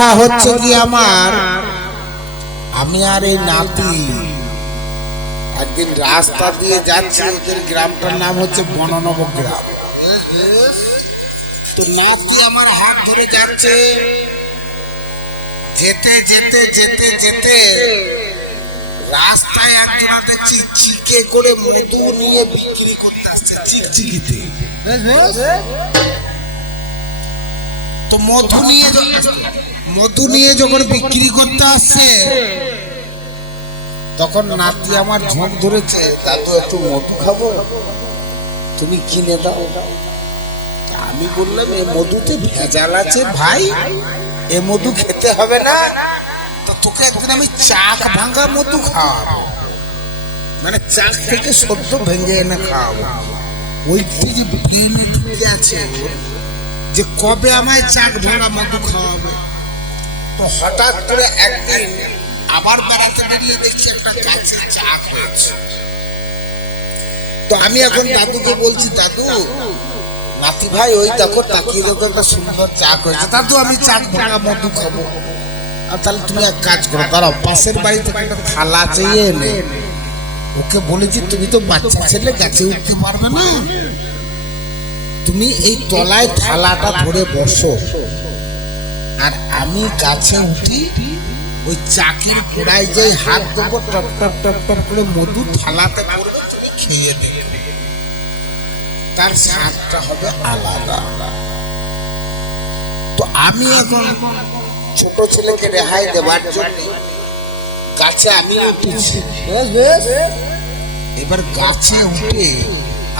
কথা হচ্ছে কি আমার, আমি আর এই নাতি একদিন রাস্তা দিয়ে যাচ্ছি, ওদের গ্রামটার নাম হচ্ছে বননব গ্রাম। তো নাতি আমার হাত ধরে যাচ্ছে, যেতে যেতে যেতে যেতে রাস্তায় একজন দেখছি চিকে করে মধু নিয়ে বিক্রি করতে আসছে, চিকচিকিতে। তো মধু নিয়ে যখন বিক্রি করতে আসছে, তখন নাতি আমার ঝোঁক ধরেছে, দাদু একটু মধু খাবো, তুমি কিনে দাও। আমি বললাম এ মধুতে ভেজাল আছে ভাই, এ মধু খেতে হবে না, তো তোকে একদিন আমি চাক ভাঙা মধু খাওয়াবো, মানে চাক থেকে সদ্য ভেঙে এনে খাওয়াবো। ওই যে ব্রেনে ঢুকে আছে যে কবে আমায় চাক ভাঙা মধু খাওয়াবে। তো হঠাৎ করে একদিন আবার বেড়াতে বেরিয়ে দেখছি একটা গাছে চাক হয়েছে। তো আমি এখন দাদুকে বলছি, দাদু নাতি ভাই ওই দেখো, তাকিয়ে দেখো একটা সুন্দর চাক হয়েছে। দাদু আমি চাক ভাঙা মধু খাবো। আর তাহলে তুমি এক কাজ করো, দাঁড়াও, পাশের বাড়ি থেকে একটা থালা চেয়ে এনে ওকে বলেছি, তুমি তো বাচ্চা ছেলে, গাছে উঠতে পারবে না, তুমি এই তলায় থালাটা ধরে বসো, আর আমি গাছে উঠি, ওই চাকের গোড়ায় যে হাত দেবো, টপ টপ টপ টপ করে মধু থালাতে পড়বে, তুমি খেয়ে নেবে, তার স্বাদটা হবে আলাদা। তো আমি এখন ছোট ছেলেকে রেহাই দেওয়ার জন্য গাছে আমি উঠেছি। এবার গাছে উঠে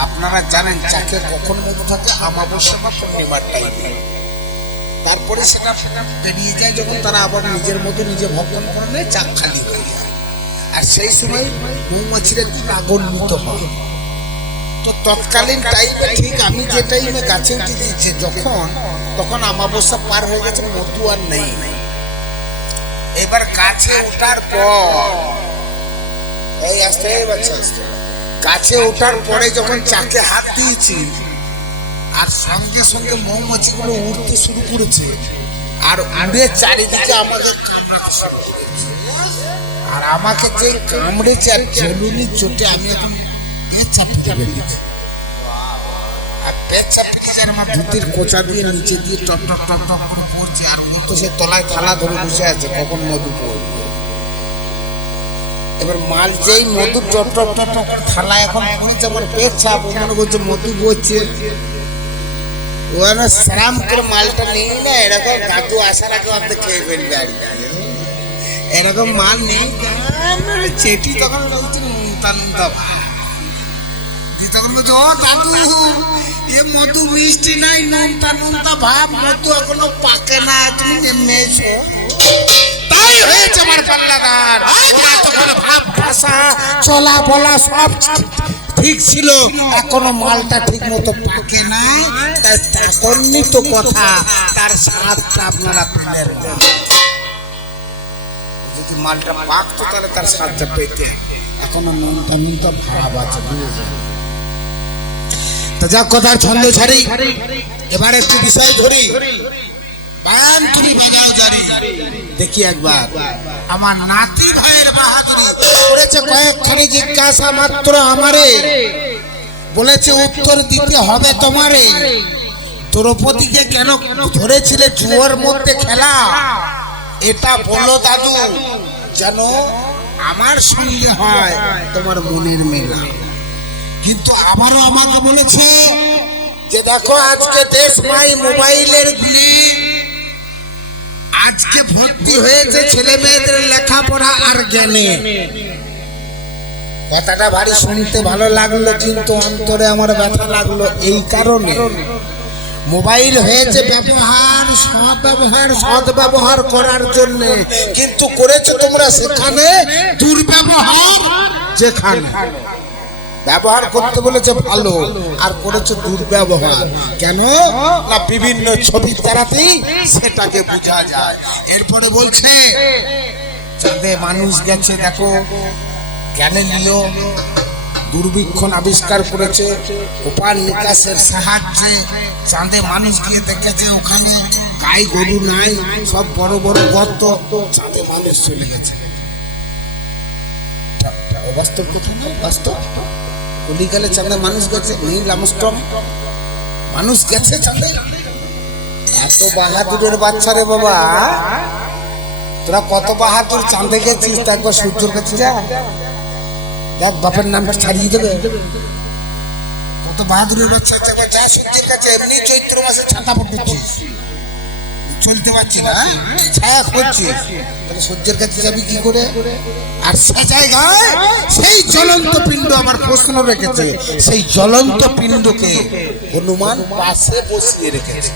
আপনারা জানেন চাকে কখন মধু থাকে, অমাবস্যা বা পূর্ণিমার টাইমে। তারপরে সেটা বেরিয়ে যায় যখন তারা আবার নিজের মতো নিজে ভক্ষণ করে, চাক খালি হয়ে যায়। আর সেই সময় মৌমাছিরা একটু আগুন্বিত হয়। তো তৎকালীন টাইমে ঠিক আমি যে টাইমে গাছে উঠে দিয়েছি যখন, তখন অমাবস্যা পার হয়ে গেছে, মধু আর নেই। এবার গাছে ওঠার পর এই আসতে গাছে ওঠার পরে যখন চাকে হাত দিয়েছি, আর সঙ্গে সঙ্গে মৌমাছিগুলো উড়তে শুরু করেছে, আর উড়ে চারিদিকে আমাকে কামড়াতে শুরু করেছে। আর আমাকে যে কামড়েছে আর ঝুলুনি চোটে আমি এখন পেঁচা পিঠে বেরিয়েছি। আর পেঁচা পিঠে আমার ধুতির কোচা দিয়ে নিচে দিয়ে টপ টপ টপ টপ করে পড়ছে, আর ও তো সে তলায় থালা ধরে বসে আছে, কখন মধু পড়বে। এবার মাল যেই মধু টপ টপ টপ টপ করে থালা এখন পড়েছে, আমার পেঁচা মনে করছে মধু বইছে, ওখানে সারাম করে মালটা নেই না, এরকম দাদু আসার আগে অর্ধেক খেয়ে ফেলবে। আর এরকম মাল নেই, চেটি তখন বলছে নুনতা নুনতা ভাব, তখন বলছে ও দাদু এ মধু মিষ্টি নাই, নুনতা নুনতা ভাব, মধু এখনো পাকে না, তুমি নেমে এসো। তাই হয়েছে আমার পাল্লাদার, তখন ভাব ভাষা চলা বলা সব ঠিক ছিল, এখনো মালটা ঠিক মতো পাকে নাই, তাই তখনই তো কথা, তার স্বাদটা আপনারা পেলেন না। যদি মালটা পাকতো তাহলে তার স্বাদটা পেতে, এখনো নুনটা নুনটা ভাব আছে, বুঝেছেন? তা যা কথার ছন্দ ছাড়ি, এবার একটু বিষয় ধরি। বান তুমি বাজাও জারি, দেখি একবার আমার নাতি ভাইয়ের বাহাদুরি করেছে। কয়েকখানি জিজ্ঞাসা মাত্র আমারে, বলেছে উত্তর দিতে হবে তোমারে। দ্রৌপদীকে কেন ধরেছিলে জুয়োর মধ্যে খেলা, এটা বলো দাদু, যেন আমার সঙ্গে হয় তোমার মনের মেলা। কিন্তু আবারও আমাকে বলেছে যে দেখো আজকে দেশ মাই মোবাইলের গুলি, আজকে ভর্তি হয়েছে ছেলে মেয়েদের লেখাপড়া আর জ্ঞানে। কথাটা ভারী শুনতে ভালো লাগলো, কিন্তু অন্তরে আমার ব্যথা লাগলো এই কারণে, মোবাইল হয়েছে ব্যবহার, সদ্ব্যবহার করার জন্য, কিন্তু করেছো তোমরা সেখানে দুর্ব্যবহার। যেখানে ব্যবহার করতে বলেছে ভালো, আর করেছে দুর্ব্যবহার। কেন না বিভিন্ন ছবির দ্বারাতেই সেটাকে বোঝা যায়। এরপরে বলছে চাঁদে মানুষ গেছে, দেখো গ্যালিলিও দূরবীক্ষণ আবিষ্কার করেছে, কোপারনিকাসের সাহায্যে চাঁদে মানুষ গিয়ে দেখেছে ওখানে গাই গরু নাই, সব বড় বড় গর্ত, চাঁদে মানুষ চলে গেছে। বাস্তব কথা নয়, বাস্তব। কলিকালে চাঁদে মানুষ গেছে, নীল আর্মস্ট্রং মানুষ গেছে চাঁদে। এত বাহাদুরের বাচ্চা রে বাবা, তোরা কত বাহাদুর, চাঁদে গেছিস তা একবার সূর্যের কাছে যা, দেখ বাপের নামটা ছাড়িয়ে দেবে। কত বাহাদুরের বাচ্চা, যা সূর্যের কাছে। এমনি চৈত্র মাসে ছাতা পড়ছিস, চলতে পারছি না, ছায়া খুঁজছিস, তাহলে সূর্যের কাছে যাবি কি করে? আর সে জায়গায় সেই জ্বলন্ত পিণ্ড, আমার প্রশ্ন রেখেছে, সেই জ্বলন্ত পিণ্ডকে হনুমান পাশে বসিয়ে রেখেছে।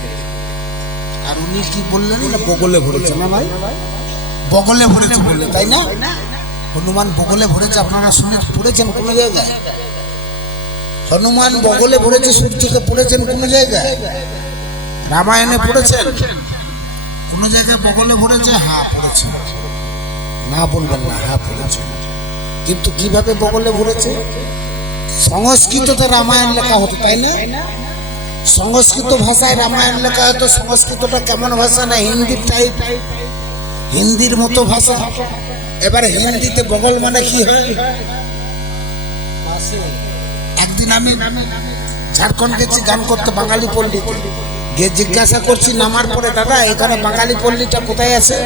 আর উনি কি বললেন না, বগলে ভরেছে না ভাই, বগলে ভরেছে বললে, তাই না? হনুমান বগলে ভরেছে, আপনারা শুনে পড়েছেন কোন জায়গায়? হনুমান বগলে ভরেছে সূর্যকে, পড়েছেন কোন জায়গায়? রামায়ণে পড়েছেন কোন জায়গায় বগলে ভরেছে? হ্যাঁ পড়েছে, না বলবেন না, হ্যাঁ পড়েছে। কিন্তু কিভাবে বগলে ভরেছে? সংস্কৃততে রামায়ণ লেখা হতো, তাই না? সংস্কৃত ভাষায় রামায়ণ লেখা হতো। সংস্কৃতটা কেমন ভাষা না, হিন্দির টাইপ, হিন্দির মতো ভাষা। এবারে হিন্দিতে বগল মানে কি হয়? একদিন আমি ঝাড়খণ্ড গেছি গান করতে, বাঙালি পল্লীতে গিয়ে জিজ্ঞাসা করছি নামার পরে, দাদা এখানে বাঙালি পল্লীটা কোথায় আছে?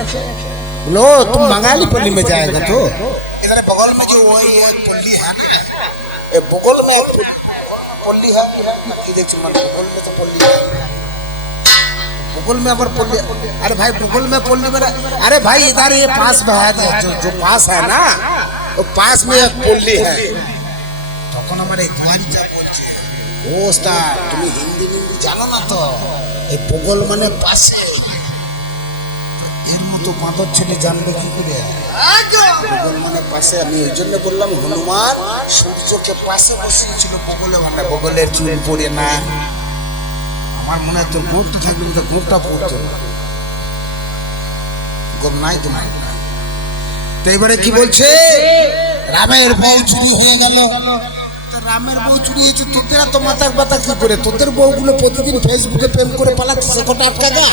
लो तुम बंगाली पल्ली में जाएगा तो इधर बगल में जो वही एक पल्ली है ना, ये बगल में एक पल्ली है कि देख बगल में तो पल्ली है, बगल में अगर पल्ली, अरे भाई बगल में पल्ली में, अरे भाई इधर ये पास में है, जो पास है ना वो पास में एक पल्ली है। তখন আমার এই দুয়ারিটা বলছে, ও ওস্তাদ তুমি হিন্দি জানো না তো, এই বগল মানে পাশে। এর মতো বাঁদর ছেলে জানবে কি করে বগল মানে পাশে? আমি ওই জন্য বললাম হনুমান সূর্যকে পাশে বসিয়েছিল, বগলে মানে বগলের চুল পড়ে না। আমার মনে হয় তোর গোপটা থাকবে, তো গোপটা পড়তো, গোপ নাই তো নাই। তো এবারে কি বলছে, রামের বউ চুরি হয়ে গেল। রামের বউ চুরি হয়েছে, তোদের তো মাথার ব্যথা কি করে? তোদের বউগুলো প্রতিদিন ফেসবুকে প্রেম করে পালাচ্ছে, সে কটা আটকা গা।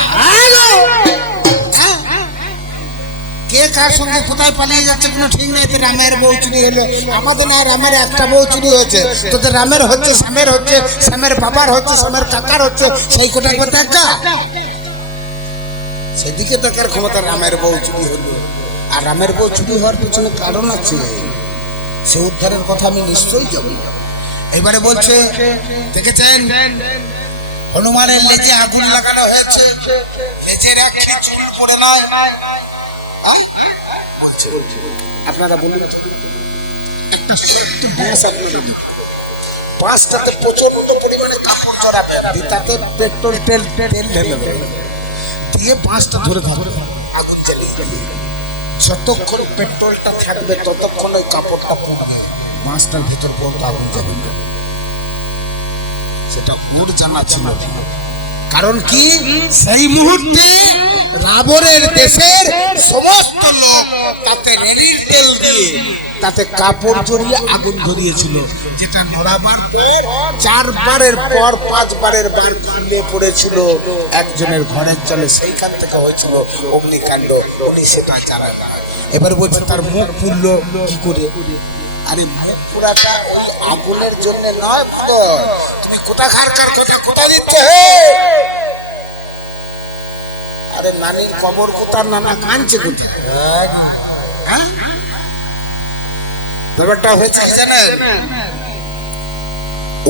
কে কার সঙ্গে কোথায় পালিয়ে যাচ্ছে কোনো ঠিক নেই। রামের বউ চুরি হলো, আমাদের না রামের একটা বউ চুরি হয়েছে, তোদের রামের হচ্ছে, শ্যামের হচ্ছে, শ্যামের বাবার হচ্ছে, শ্যামের কাকার হচ্ছে, সেই কোটা কথা একা। সেদিকে দেখার ক্ষমতা, রামের বউ চুরি হলো। আর রামের বউ চুরি হওয়ার পিছনে কারণ আছে, সে উদ্ধারের কথা আমি নিশ্চয়ই যাব। এবারে বলছে দেখেছেন হনুমানের লেজে আগুন লাগানো হয়েছে, লেজের একটি চুল পড়ে নয়। আপনারা বলুন একটা ছোট্ট বাঁশ, বাঁশটাতে প্রচন্ড পরিমাণে কাপড় জড়াবে, তাতে পেট্রোল তেল ঢেলে দেবে, দিয়ে বাঁশটা ধরে থাকবে, আগুন জ্বালিয়ে দেবে। যতক্ষণ পেট্রোলটা থাকবে ততক্ষণ ওই কাপড়টা পড়বে, বাঁশটার ভিতর পর্যন্ত আগুন জ্বালিয়ে। সেটা ওর জানা ছিল, কারণ কি সেই মুহূর্তে রাবণের দেশের সমস্ত লোক তাতে রেলির তেল দিয়ে তাতে কাপড় জড়িয়ে আগুন ধরিয়েছিল, যেটা নড়াবার পর 4 বারের পর 5 বারের বার খুলে পড়েছিল একজনের ঘরের চলে, সেইখান থেকে হয়েছিল অগ্নিকাণ্ড। উনি সেটা জানেন না। এবার বলছে তার মুখ পুড়লো কি করে? আরে মুখ পুরাটা ওই আগুনের জন্য নয়, তুমি কোথাকার কথা কোথা দিচ্ছে? আরে নানির কবর কোথার, নানা কাঁদছে কোথায়? হ্যাঁ ব্যাপারটা হয়েছে জানেন?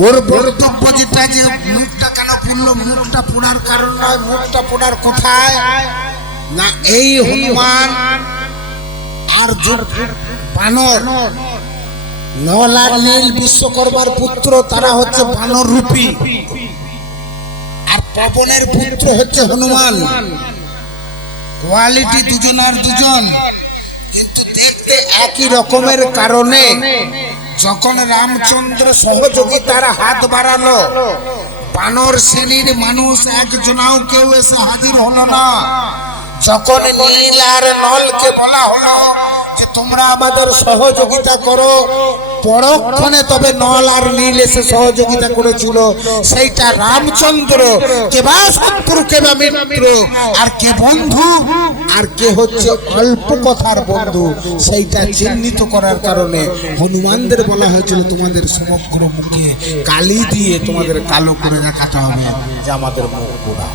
ওর বক্তব্য যেটা, যে মুখটা কেন পুড়লো, মুখটা পোড়ার কারণ নয়, মুখটা পোড়ার কোথায় না, এই হনুমান আর বানর, নল আর নীল বিশ্বকর্মার পুত্র, তারা হচ্ছে বানর রূপী, আর পবনের পুত্র হচ্ছে হনুমান। কোয়ালিটি দুজন আর দুজন, কিন্তু দেখতে একই রকমের কারণে যখন রামচন্দ্র সহযোগিতার হাত বাড়ালো, বানর শ্রেণীর মানুষ একজনাও কেউ এসে হাজির হলো না। যখন নীল আর নলকে বলা হলো যে তোমরা আমাদের সহযোগিতা করো, পরক্ষণে তবে নল আর নীল এসে সহযোগিতা করেছিল। সেইটা রামচন্দ্র কে বা শত্রু কে বা মিত্র, আর কে বন্ধু আর কে হচ্ছে অল্প কথার বন্ধু, সেইটা চিহ্নিত করার কারণে হনুমানদের বলা হয়েছিল তোমাদের সমগ্র মুখে কালি দিয়ে তোমাদের কালো করে দেখাতে হবে যে আমাদের মুখ পোড়া।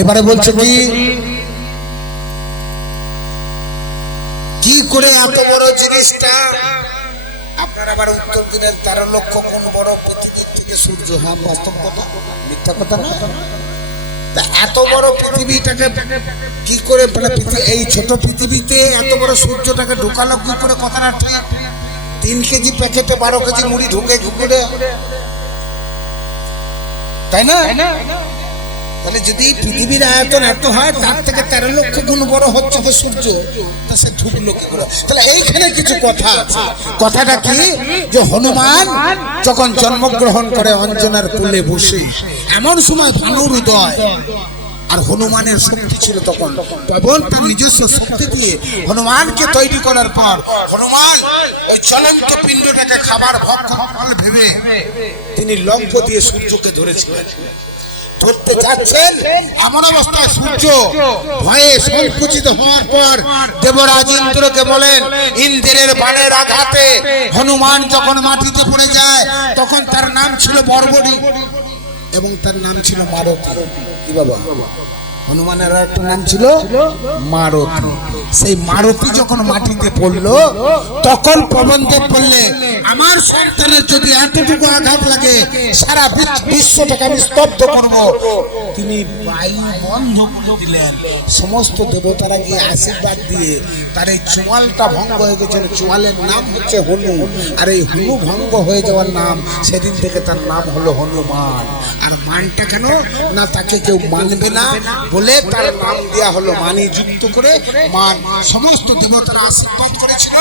এবারে বলছে কি করে এত বড় জিনিসটা আপনার আবার উত্তর দিনের 13 লক্ষ কোন বড় পৃথিবীর থেকে সূর্য। হ্যাঁ, বাস্তব কথা, মিথ্যা কথা না। এত বড় পৃথিবীটাকে কি করে, এই ছোট পৃথিবীতে এত বড় সূর্যটাকে ঢোকালো কি করে? কথাটা ঠিক। 3 কেজি প্যাকেটে 12 কেজি মুড়ি ঢুকে কি করে, তাই না? তাহলে যদি পৃথিবীর আয়তন এত হয়, তার থেকে 13 লক্ষ গুণ বড় হচ্ছে যে সূর্য, তা সে ঢুকলো কি করে? তাহলে এইখানে কিছু কথা আছে। কথাটা কি, যে হনুমান যখন জন্মগ্রহণ করে অঞ্জনার কুলে বসে, এমন সময় ভানুর উদয়, আর হনুমানের শক্তি ছিল তখন পবন তার নিজস্ব শক্তি দিয়ে হনুমানকে তৈরি করার পর হনুমান ওই চলন্ত পিণ্ডটাকে খাবার ভক্ষণ ফল ভেবে তিনি লম্ফ দিয়ে সূর্যকে ধরেছিলেন। ধরতে যাচ্ছেন, এমন অবস্থায় সূর্য ভয়ে সংকুচিত হওয়ার পর দেবরাজ ইন্দ্রকে বলেন, ইন্দ্রের বাণের আঘাতে হনুমান যখন মাটিতে পড়ে যায়, তখন তার নাম ছিল বর্বরী এবং তার নাম ছিল মারুতি। কি বাবা, হনুমানের একটা নাম ছিল মারুতি। সেই মারুতি যখন মাটিতে পড়লো, তখন পবনদেব বললে, আমার সন্তানের যদি এতটুকু আঘাত লাগে, সারা বিশ্বটাকে আমি স্তব্ধ করব। তিনি বায়ু বন্ধ করে দিলেন। সমস্ত দেবতারা গিয়ে আশীর্বাদ দিয়ে তার এই চোয়ালটা ভঙ্গ হয়ে গেছিল। চোয়ালের নাম হচ্ছে হনু, আর এই হনু ভঙ্গ হয়ে যাওয়ার নাম, সেদিন থেকে তার নাম হলো হনুমান। আর মানটা কেন না, তাকে কেউ মানবে না বলে তার নাম দেওয়া হলো মানি যুক্ত করে মান। সমস্ত দেবতারা আশীর্বাদ করেছিল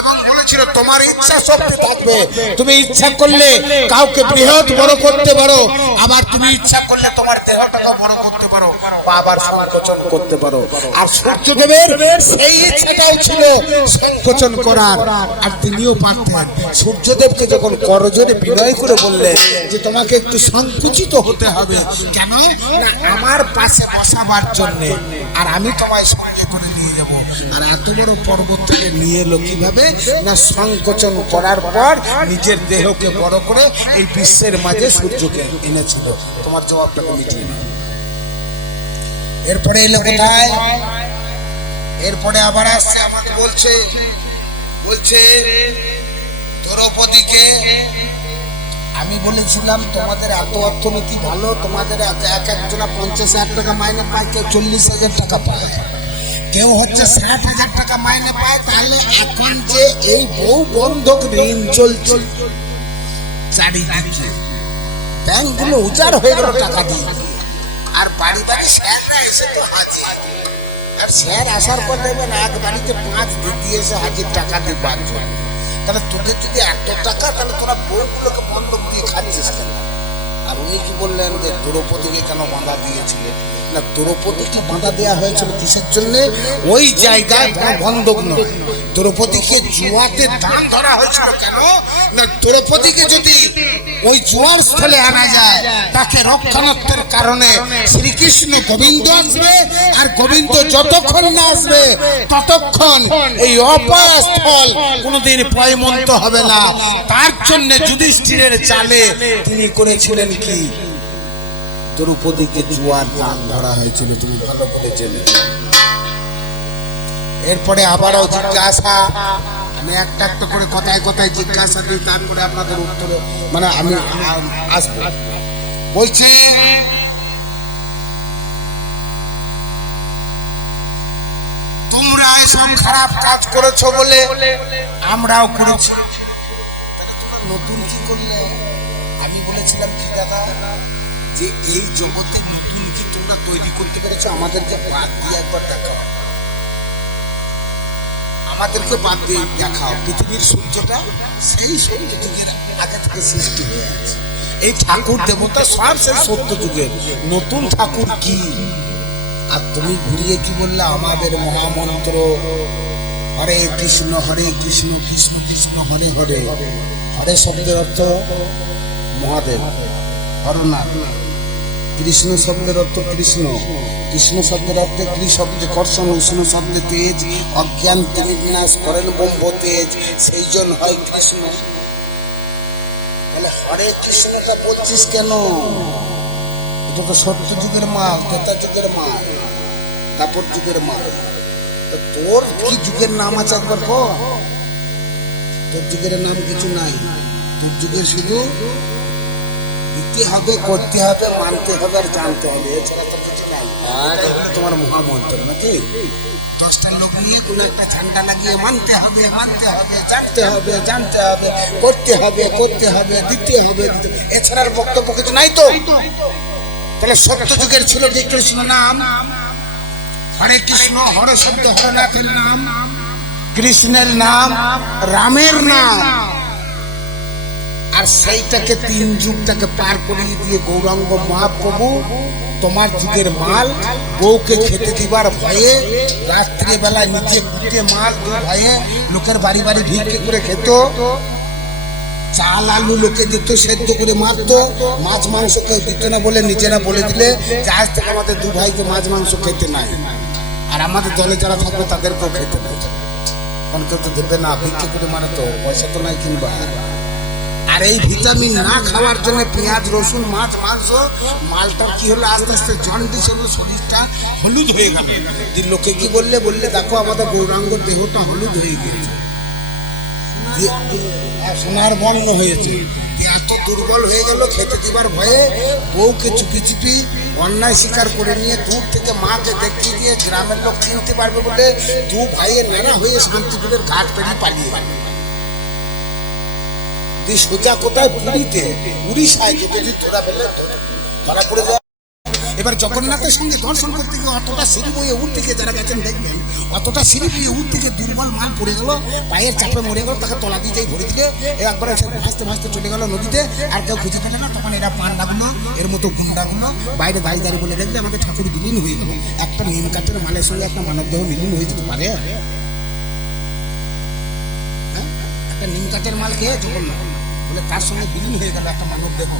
এবং বলেছিল তোমার ইচ্ছা শক্তি থাকবে, তুমি ইচ্ছা করলে কাউকে বৃহৎ বড় করতে পারো, আবার তুমি ইচ্ছা করলে তোমার দেহটাকে বড় করতে পারো বা আবার সংকোচন করতে পারো। আর সূর্যদেবের সেই ইচ্ছাটাও ছিল সংকোচন করার, আর তিনিও পারতেন। সূর্যদেবকে যখন করজোরে বিনয় করে বললেন যে তোমাকে একটু সংকুচিত হতে হবে, কেন না আমার পাশে বসাবার জন্য, আর আমি তোমায় সঙ্গে করে নিয়ে যাব। আর এত বড় পর্বত থেকে নিয়ে এলো কিভাবে না, সংকোচন করার পর নিজের দেহকে বড় করে এই বিশ্বের মাঝে সূর্যকে এনেছিল। তোমার জবাবটাকে মিটিয়ে নিল। এরপরে এলো কোথায়, এরপরে আবার আসছে আমাকে বলছে দ্রৌপদীকে আমি বলেছিলাম তোমাদের এত অর্থনীতি ভালো, তোমাদের এক একজনা 50,000 টাকা মাইনে পায়, কেউ 40,000 টাকা পায়, কেউ হচ্ছে 60,000 টাকা মাইনে পায়। তাহলে এখন যে এই বহু বন্ধক ঋণ চলছে চারিদিকে, ব্যাংকগুলো উজাড় হয়ে গেল টাকা দিয়ে, আর বাড়ি বাড়ি স্যাররা এসে তো হাজির। আর স্যার আসার পর দেখবেন এক বাড়িতে 5 দিদি এসে হাজির টাকা দিয়ে বাঁধবে। তাহলে তোদের যদি এত টাকা, তাহলে তোরা বউগুলোকে বন্ধক দিয়ে খাচ্ছিস কেন? আর উনি কি বললেন যে দ্রৌপদীকে কেন বাঁধা দিয়েছিল না, দ্রৌপদীকে বাঁধা দেওয়া হয়েছিল কিসের জন্য? ওই জায়গায় বন্ধক নয়, দ্রৌপদীকে জুয়াতে দান ধরা হয়েছিল। কেন না, দ্রৌপদীকে যদি ওই জুয়ার স্থলে আনা যায়, তাকে রক্ষণাত্মক কারণে শ্রীকৃষ্ণ গোবিন্দ আসবে, আর গোবিন্দ যতক্ষণ না আসবে ততক্ষণ এই অপায় স্থল কোনোদিন পয়মন্ত হবে না। তার জন্য যুধিষ্ঠিরের চালে তিনি করেছিলেন কি, দ্রৌপদীকে জুয়ার দান ধরা হয়েছিল। তুমি ভালো করে জেনে। এরপরে আবারও জিজ্ঞাসা, আমি একটা একটা করে কথায় কথায় জিজ্ঞাসা দিই, তারপরে আপনাদের উত্তরে মানে আমি আসবো। বলছি তোমরা এসব খারাপ কাজ করেছো বলে আমরাও করেছি, নতুন কি করলে? আমি বলেছিলাম কি দাদা, যে এই জগতে নতুন কি তোমরা তৈরি করতে পেরেছো? আমাদেরকে বাদ দিয়ে একবার দেখাও, আমাদেরকে বাদ দিয়ে দেখাও। পৃথিবীর সূর্যটা সেই সত্য যুগের আগে থেকে সৃষ্টি হয়ে আছে। এই ঠাকুর দেবতা সব সেই সত্য যুগের। নতুন ঠাকুর কি আর তুমি ঘুরিয়ে কি বললে আমাদের মহামন্ত্র হরে কৃষ্ণ কৃষ্ণ কৃষ্ণ হরে হরে। হরে শব্দের অর্থ মহাদেব, হরনাথ। কৃষ্ণ শব্দের অর্থ কৃষ্ণ, কৃষ্ণ শব্দের অর্থ কৃ শব্দে কর্ষণ, উষ্ণ শব্দে তেজ, অজ্ঞান তিনি বিনাশ করেন ব্রহ্ম তেজ, সেই জন্য হয় কৃষ্ণ। তাহলে হরে কৃষ্ণটা বলছিস কেন? এটা তো সত্য যুগের মাল, ত্রেতা যুগের মাল, দাপর যুগের মাল। তোর কি যুগের নাম আছে একবার কর? তোর যুগের নাম কিছু নাই। তোর যুগের শুধু দিতে হবে, করতে হবে, মানতে হবে আর জানতে হবে, এছাড়া তো কিছু নাই। তোমার মহামন্ত্র নাকি? 10টা লোক নিয়ে কোন একটা ঝান্ডা লাগিয়ে মানতে হবে, মানতে হবে, জানতে হবে, জানতে হবে, করতে হবে, করতে হবে, দিতে হবে, এছাড়ার বক্তব্য কিছু নাই তো। তাহলে সত্য যুগের ছিল যে কৃষ্ণ নাম, হরে কৃষ্ণ, হরে শব্দ হরনাথের নাম, কৃষ্ণের নাম, রামের নাম। আর সেইটাকে 3 যুগটাকে পার করিয়ে দিয়ে গৌরাঙ্গ মহাপ্রভু তোমার যুগের মাল বউকে খেতে দিবার ভয়ে রাত্রিবেলা নিজে কুটে মাল 2 ভাইয়ে লোকের বাড়ি বাড়ি ভিক্ষে করে খেত, চাল আলু লোকে দিত, সেদ্ধ করে মারতো, মাছ মাংস কেউ দিত না বলে নিজেরা বলে দিলে যে আজ থেকে আমাদের 2 ভাইকে মাছ মাংস খেতে নাই, আর আমাদের দলে যারা থাকবে তাদেরকেও খেতে নাই। কারণ কেউ তো দেবে না, ভিক্ষে করে মানে তো পয়সা তো নাই কিনবা। আর এই ভিটামিন না খাওয়ার জন্য পেঁয়াজ রসুন মাছ মাংস মালটা কি হলো, আস্তে আস্তে জন্ডিস হলো, শরীরটা হলুদ হয়ে গেল। লোকে কি বললে দেখো আমাদের গৌরাঙ্গ দেহটা হলুদ হয়ে গিয়েছে, সোনার বর্ণ হয়েছে, এত দুর্বল হয়ে গেল খেতে দিবার ভয়ে বউকে চুপি চুপি অন্যায় স্বীকার করে নিয়ে দূর থেকে মাকে দেখিয়ে দিয়ে গ্রামের লোক চিনতে পারবে বলে 2 ভাইয়ে নানা হয়ে শান্তিপুরের ঘাট পেরিয়ে পালিয়ে গেল। সোজা কোথায়? পুরীতে, উড়িষ্যায় যদি ধরা ফেলে ধরা পড়ে যায়। এবার জগন্নাথের সঙ্গে দর্শন করতে গিয়ে অতটা সিঁড়ি বইয়ে উঠতে গিয়ে যারা গেছেন দেখবেন, অতটা সিঁড়ি বইয়ে উঠতে গিয়ে দুর্বল মা পড়ে গেল, পায়ের চাপে মরে গেল, তাকে তলা দিয়ে যাই ভরে দিলে একবারে ভাসতে ভাসতে চলে গেল নদীতে, আর কেউ খুঁজে পেলে না। তখন এরা পান্ডাগুলো এর মতো গুন্ডাগুলো বাইরে দাঁড়িয়ে দাঁড়িয়ে বলে দেখলে আমাদের ঠাকুর বিলীন হয়ে গেল। একটা নিম কাঠের মালের সঙ্গে একটা মানব দেহ বিলীন হয়ে যেতে পারে? একটা নিম কাঠের মাল খেয়ে জগন্নাথ বলে তার সঙ্গে বিলীন হয়ে গেল একটা মানব দেহ,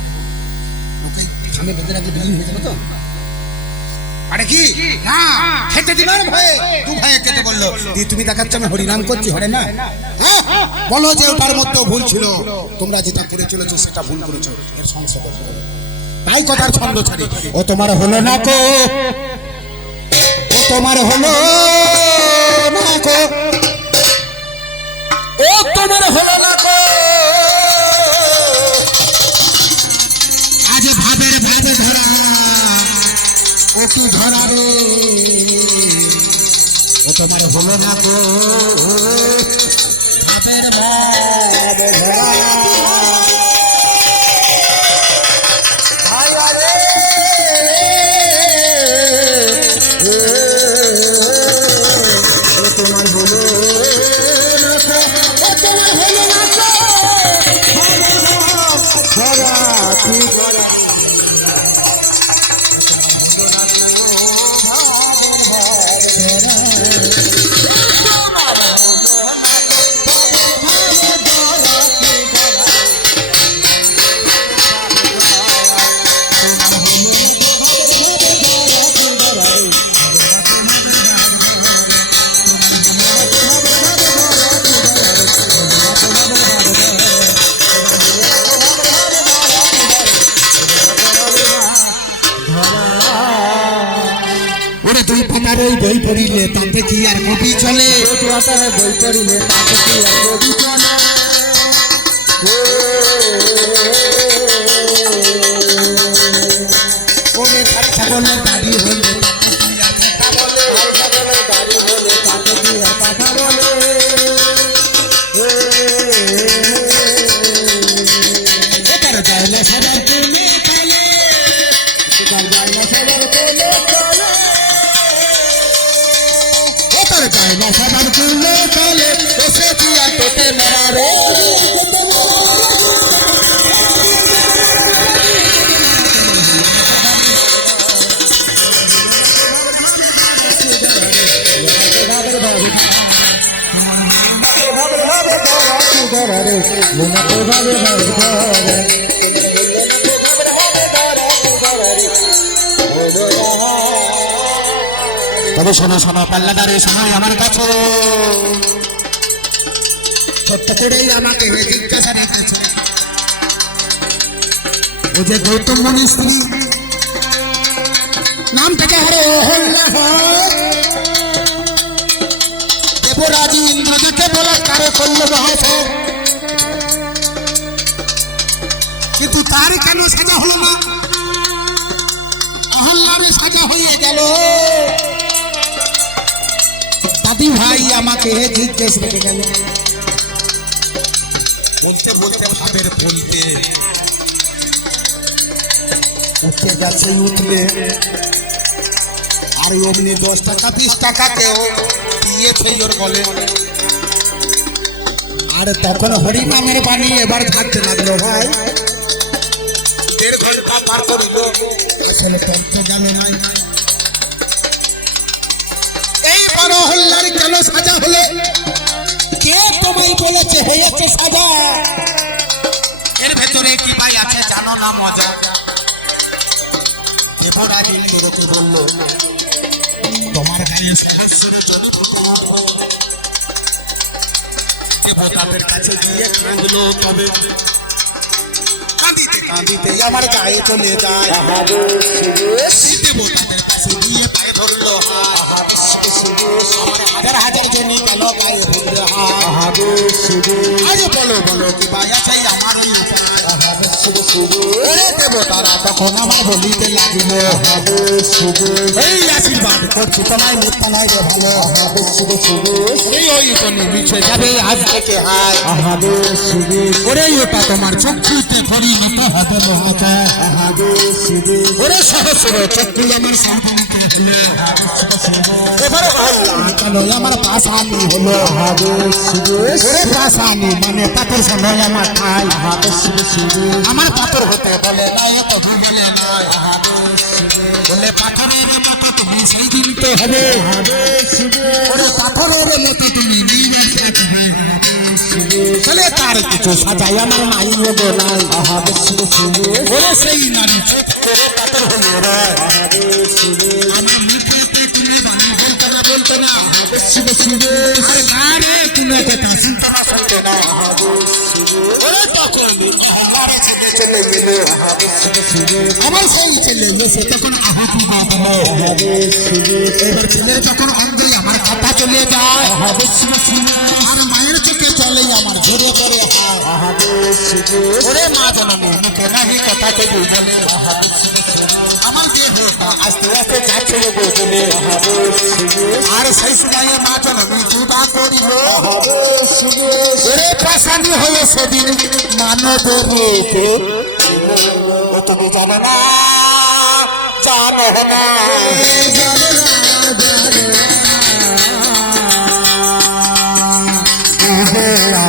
ওকে সামনে বেঁধে রাখলে বিলীন হয়ে যাবে তো? আরে কি না খেতে দিবার ভয়ে 2 ভাইয়ে খেতে বললো। তুমি দেখাচ্ছ আমি হরিনাম করছি, হরে না? বলো যে ওটার মধ্যে ভুল ছিল, তোমরা যেটা করে চলেছো সেটা ভুল করেছো, এর সংশোধন করো। তাই কথার ছন্দ ছাড়ি, ও তোমার হলো না কো, ও তোমার হলো না কো, ও তোমার হলো না কো, আজ ভাবের ভাবে ধরা ওটু ধরা রে, ও তোমার হলো না গো, ভাবের ভাবে ধরা। তোমার হলো না, তোমার হলো না ধরা কি ধরা, দুই পাতার ওই বই পড়িলে তাতে কি আর কবি চলে, বই পড়িলে তাতে কি আর কবি চলে। ওরে কথা বলে দাড়ি হলে তাতে কি আর কথা বলে, এটার যায় না সবার প্রেমে চলে, এটার যায় না সবার প্রেমে চলে, যায় না সবার চুলে চলে, এসেছি আর তোতে মেরা রে। তবে শোনো শোনো পাল্লাদারে সময় আমার কাছে ছোট্ট করেই আমাকে জিজ্ঞাসা রেখেছে ও যে গৌতম মুনির স্ত্রী নামটাকে হলো দেবরাজ ইন্দ্রজিকে বলাৎকার করলো মহাশয়, কিন্তু তার কেন সাজা হলো না? অহল্যার সাজা হয়ে গেল। দাদি ভাই আমাকে জিজ্ঞেস রেখে গেল। বলতে বলতে ভাবের বলতে উঠে গেছে উঠলে আর অমনি 10 টাকা 20 টাকাতেও দিয়েছে ওর বলে। আর তখন হরিনামের বাণী এবার থাকতে লাগলো ভাই। 1.5 ঘন্টা পার করিল, আসলে তথ্য গেল নাই। এই বড় হল্লার কেন সাজা হলে? কে তোমায় বলেছে হয়েছে সাজা? এর ভেতরে কি ভাই আছে জানো না মজা? দেবরাজ ইন্দ্রকে বলল তোমার গায়ে সহস্র জল ফুটে উঠবে। দেবতাদের কাছে গিয়ে কাঁদলো, তবে কাঁদিতে কাঁদিতে আমার গায়ে চলে যায়। দেবতাদের কাছে গিয়ে পায়ে ধরলো, হাজার হাজার জনি কেন গায়ে ধরলো? আজ বলো বলো কি ভাই আছে আমার এই উপায়? দেবতারা তখন আমার বলিতে লাগিল এই আশীর্বাদ করছি তোমায় মিথ্যা নাই রে ভালো। এই ওই কোনো মিছে যাবে আজ থেকে হায়। ওরে ওটা তোমার চক্ষুতে পরিণত হবে মহাজা। ওরে সহস্র চক্ষু আমার সামনে এবার কেন আমার পাশানি হলো? ওরে পাশানি মানে পাথর সময় আমার ঠাই। আমার পাথর হতে বলে না, এত বলে নয়। বলে পাথরের মতো তুমি সেই দিন তো হবে। ওরে পাথরের মতো তুমি তাহলে তার কিছু সাজাই আমার নাই গো নাই। ওরে সেই নারী পাথর হয়ে রয়। আমি মুখে তুমি বাণী বলতে না বলতে না আর গানে তুমি যেটা শুনতে না শুনতে না। আমার সেই ছেলে সে তখন আহুতি এবার ছেলের যখন অঞ্জলি আমার কথা চলে যায়। আর মায়ের চোখে চলে আমার ঝরে পড়ে ওরে মা জননী মুখে নাহি কথা তো বুঝলে আমার দেহ আস্তে আস্তে যাচ্ছে বুঝলে। আর সেই সময় মা জননী জুদা করিল ওরে পাশানি হয়ে সেদিন মানব রূপে। তুমি জানো না জানো না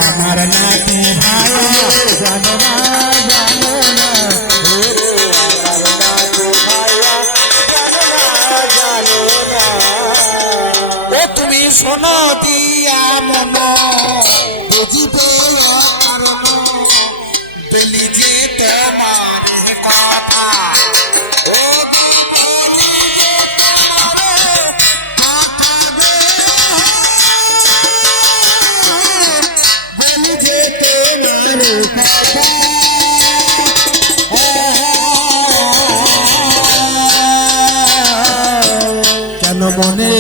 আমার নাতি ভাই জানো না জানো না ও তুমি শোনো দিয়া মন বুঝিবে কারণ বলি যে তোমার কথা। ও বলি যে তোমার কথা কেন মনে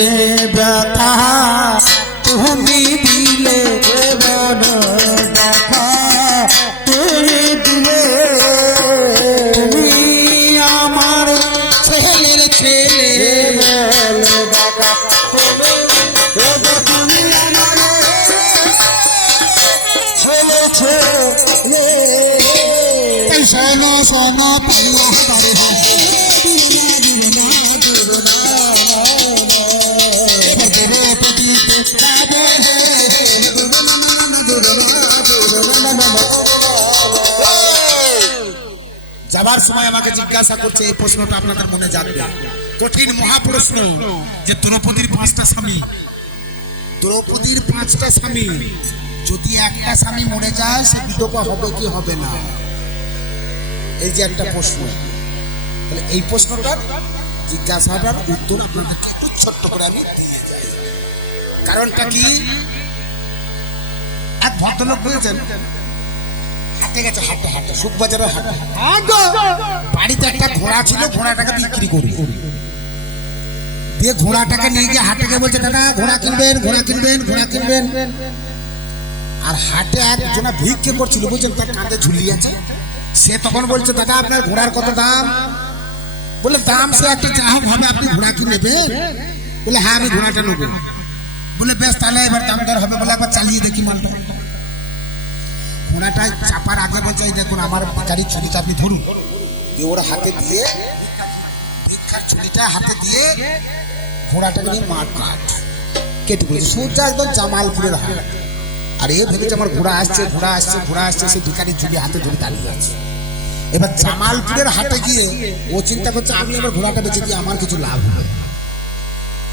ব্যথা তুমি দিলে মন ব্যথা তুমি দিলে। তুমি আমার ছেলের ছেলে তুমি ছেলে ছেলে শোনো শোনো যাবার সময় আমাকে জিজ্ঞাসা করছে এই প্রশ্নটা আপনাদের মনে জাগবে, কঠিন মহাপ্রশ্ন যে দ্রৌপদীর 5টা স্বামী, দ্রৌপদীর 5টা স্বামী যদি একটা স্বামী মরে যায় সে বিধবা হবে কি হবে না, এই যে একটা প্রশ্ন। তাহলে এই প্রশ্নটার জিজ্ঞাসাটার উত্তর আপনাদেরকে একটু ছোট্ট করে আমি দিয়ে যাই। কারণটা কি, এক ভদ্রলোক বলেছেন হাটে গেছে, হাটে হাটে সুখবাজারের হাটে, বাড়িতে একটা ঘোড়া ছিল, ঘোড়াটাকে বিক্রি করি দিয়ে ঘোড়াটাকে নিয়ে গিয়ে হাটে গিয়ে বলছে দাদা ঘোড়া কিনবেন, ঘোড়া কিনবেন, ঘোড়া কিনবেন। আর হাটে একজনা ভিক্ষে করছিল, বুঝছেন, তার কাঁধে ঝুলিয়ে আছে। সে তখন বলছে দাদা আপনার ঘোড়ার কত দাম? বলে দাম সে একটা যা হোক হবে, আপনি ঘোড়া কি নেবেন? বলে হ্যাঁ আমি ঘোড়াটা নেবো। বলে বেশ তাহলে এবার দাম দর হবে, বলে একবার চালিয়ে দেখি মালটা। ঘোড়াটা চাপার আগে বলছে এই দেখুন আমার গাড়ির ছুরিটা আপনি ধরুন, দিয়ে ওরা হাতে দিয়ে ভিক্ষার ছুরিটা হাতে দিয়ে ঘোড়াটাকে নিয়ে মাঠ কাট কেটে পড়েছে সোজা একদম জামালপুরের হাট। আর এ ভেবেছে আমার ঘোড়া আসছে, ঘোড়া আসছে, ঘোড়া আসছে, সে ভিখারির ঝুলি হাতে ধরে দাঁড়িয়ে আছে। এবার জামালপুরের হাটে গিয়ে ও চিন্তা করছে আমি আমার ঘোড়াটা বেঁচে দিয়ে আমার কিছু লাভ হবে।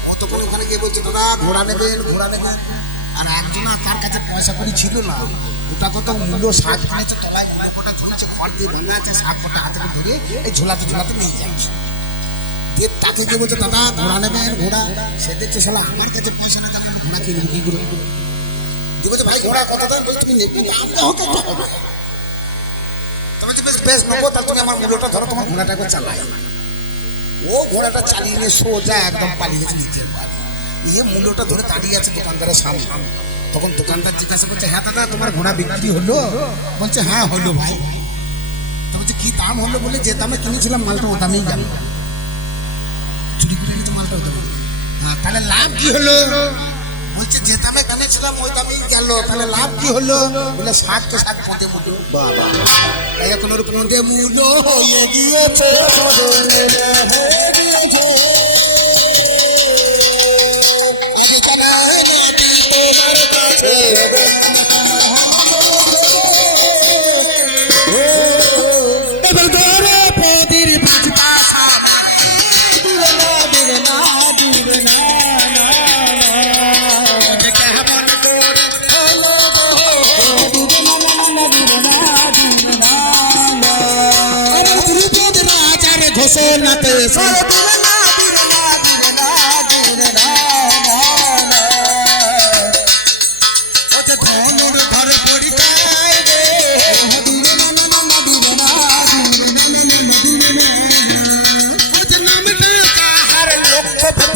ও তখন ওখানে গিয়ে বলছে দাদা ঘোড়া নেবেন, ঘোড়া নেবেন। আর একজনা তার কাছে পয়সা করি ছিল না, ওটা কত মূল্য শাক কিনেছে, তলায় মূল্য কটা ঝুলছে, খড় দিয়ে ভাঙা আছে, শাক কটা হাতে ধরে এই ঝোলাতে ঝোলাতে নিয়ে যাচ্ছে। দিয়ে তাকে গিয়ে বলছে দাদা ঘোড়া নেবেন, ঘোড়া। সে দেখছে শালা আমার কাছে পয়সা নেই, আমি ঘোড়া কিনবো কি করে? দিয়ে বলছে ভাই ঘোড়া কত দাম? বলছে তুমি নেবে না, হোক একটা হবে। তুমি বেশ বেশ নেবো, তাহলে তুমি আমার মূল্যটা ধরো, তোমার ঘোড়াটাকে চালাই। ও ঘোড়াটা চালিয়ে নিয়ে সোজা একদম পালিয়ে গেছে নিজের বাড়ি। ইয়ে মূল্যটা ধরে দাঁড়িয়ে আছে দোকানদারের সামনে। তখন দোকানদার জিজ্ঞাসা করছে হ্যাঁ দাদা তোমার ঘোড়া বিক্রি হলো? বলছে হ্যাঁ হলো ভাই। তো বলছে কি দাম হলো? বলে যে দামে কিনেছিলাম মালটা ও দামেই গেল, চুরি করে নিতে মালটা ও দামে। হ্যাঁ তাহলে লাভ কি হলো? বলছে যে দামে কিনেছিলাম ওই দামেই গেল, তাহলে লাভ কি হলো? বলে 60 শাক পদে মুলো, তাই এখন ওর পদে মুলো হয়ে গিয়েছে। ঘোষণাতে ধনুর ধরে পরীক্ষায়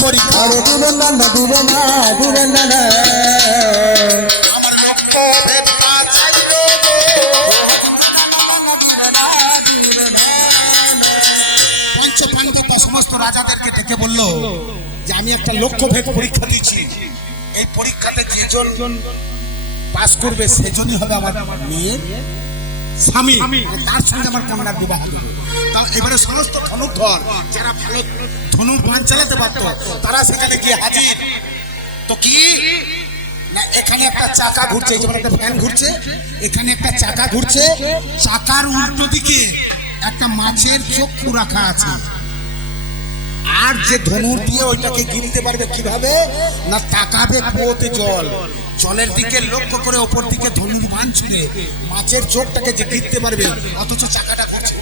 পরীক্ষা আমার লক্ষ্য ভেদ না চাইলে পঞ্চপাণ্ডব বা সমস্ত রাজাদেরকে ডেকে বলল যে আমি একটা লক্ষ্য ভেদ পরীক্ষা দিচ্ছি, এই পরীক্ষাতে যেজন পাস করবে সেজনই হবে আমার মেয়ের স্বামী, তার সঙ্গে আমার কন্যার বিবাহ দেবে। তার এবারে সমস্ত ধনুর্ধর যারা ভালো ধনুর বাণ চালাতে পারত তারা সেখানে গিয়ে হাজির। তো কি না এখানে একটা চাকা ঘুরছে, যেমন একটা ফ্যান ঘুরছে, এখানে একটা চাকা ঘুরছে, চাকার উল্টো দিকে একটা মাছের চক্ষু রাখা আছে। আর যে ধনুর দিয়ে ওইটাকে গিলতে পারবে কিভাবে না তাকাবে কুয়োতে জল, জলের দিকে লক্ষ্য করে ওপর দিকে ধনুর বাণ ছুঁড়ে মাছের চোখটাকে যে গিলতে পারবে, অথচ চাকাটা ঘুরছে,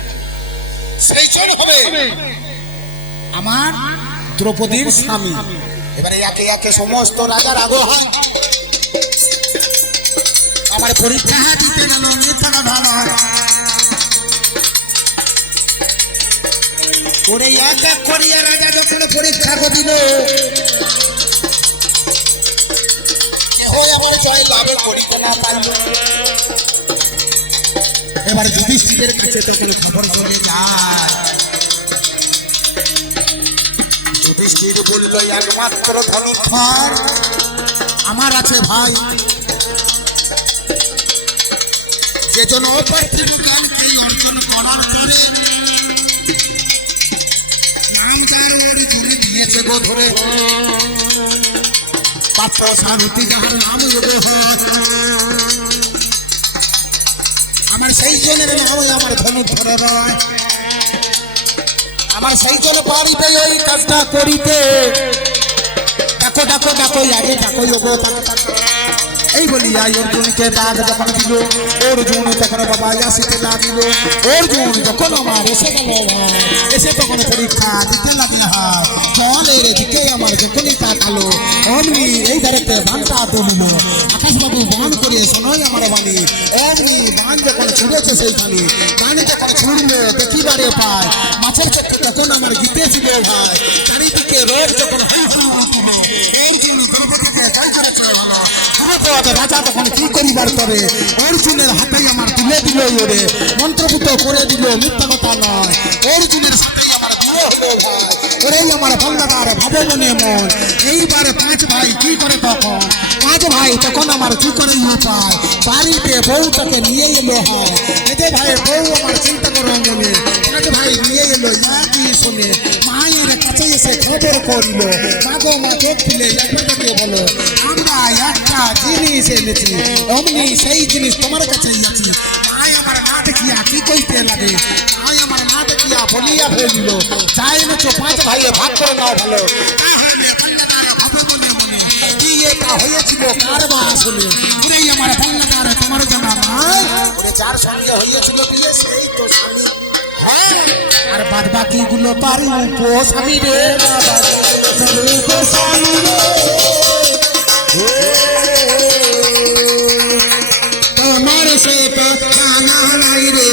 সেই জন হবে আমার দ্রৌপদীর স্বামী। এবারে একে একে সমস্ত রাজার আগ্রহ আমার পরীক্ষা দিতে গেল নিতারা ভালো ওরে এক এক করিয়া রাজা যখন পরীক্ষা করিল এবার যুধিষ্ঠিরের কাছে তখন খবর চলে যায়। যুধিষ্ঠির বলল একমাত্র ধনুর্ধর আমার আছে ভাই, যে জন অপার্থিব জ্ঞানকে অর্জন করার পরে নাম যার ওর জুড়ে দিয়েছে গো ধরে পাত্র সারথি যাহার নাম আমার সেই জনের নাম আমার ধনুর্ধর রয়, আমার সেই জন পারিবে এই কাজটা করিতে। ডাকো ডাকো ডাকো আগে ডাকো এই বলিয়া অর্জুনকে ডাক যখন দিল, অর্জুন তখন বাবা আসিতে লাগিল। অর্জুন যখন আমার এসে গেল, এসে তখন পরীক্ষা দিতে লাগলে হাত জলের দিকে আমার যখনই তাকালো, অমনি এই ধারেতে বানটা তুলিল। আকাশবাবু বান করে শোনোই আমার বাণী, অমনি বান যখন ছুড়েছে সেইখানে, বানে যখন ছুড়লো দেখিবারে পায় মাছের ক্ষেত্রে যখন আমার জিতেছিল ভাই, চারিদিকে রোগ যখন অর্জুন দ্রৌপদীকে জয় করেছে হলো। দ্রৌপদ রাজা তখন কি করিবার তবে অর্জুনের হাতেই আমার তুলে দিল ওরে, মন্ত্রপুত করে দিল, মিথ্যা কথা নয়। অর্জুনের সাথেই আমার বিয়ে হলো ভাই, ওরেই আমার ভান্ডার ভাবে মনে মন। এইবারে পাঁচ ভাই কি করে তখন, পাঁচ ভাই তখন আমার কি করে পায়, বাড়িতে বউটাকে নিয়ে এলো। হয় এতে ভাই বউ আমার চিন্তা করো মনে, পাঁচ ভাই নিয়ে এলো কি শুনে মায়ের কাছে এসে খবর করল, মাগো মা চোখ খুলে একবারকে বলো আমরা একটা জিনিস এনেছি, অমনি সেই জিনিস তোমার কাছেই আছে। মায় আমার না দেখিয়া কি কইতে লাগে, মায় আমার না দেখিয়া বলিয়া ফেলল, যাই এনেছো পাঁচ ভাইয়ে ভাগ করে নাও ভালো। এটা হয়েছিল কার বা আসলে, পুরাই আমার ভান্ডার তোমার জানা নাই, ওরে যার সঙ্গে হয়েছিল বিয়ে সেই তো স্বামী। হ্যাঁ আর বাদ বাকি গুলো পারি উপস্বামী রে, উপস্বামী রে তোমার সে তো জানা নাই রে।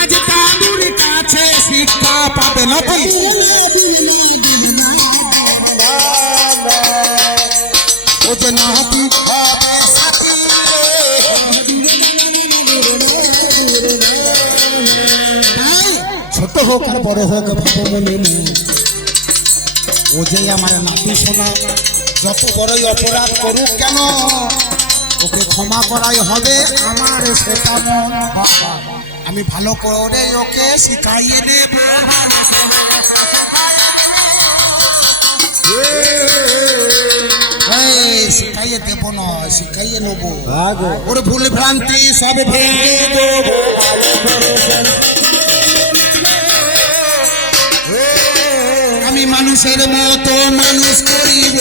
আজ তাঁদুর কাছে শিক্ষা পাবে নাকি, ও যে নাতি হবে সাথী, ছোট হোক আর বড় হোক ভাবো মনে মনে, ও যে আমার নাতি শোনা যত বড়ই অপরাধ করুক কেন, ওকে ক্ষমা করাই হবে আমার সেটা মন। আমি ভালো করে ওকে শিখাইয়ে নেব, শিখাইয়ে দেবো নয় শিখাইয়ে নেবো, ওর ভুল ভ্রান্তি সব ভেঙে দেবো। আমি মানুষের মতো মানুষ করিব।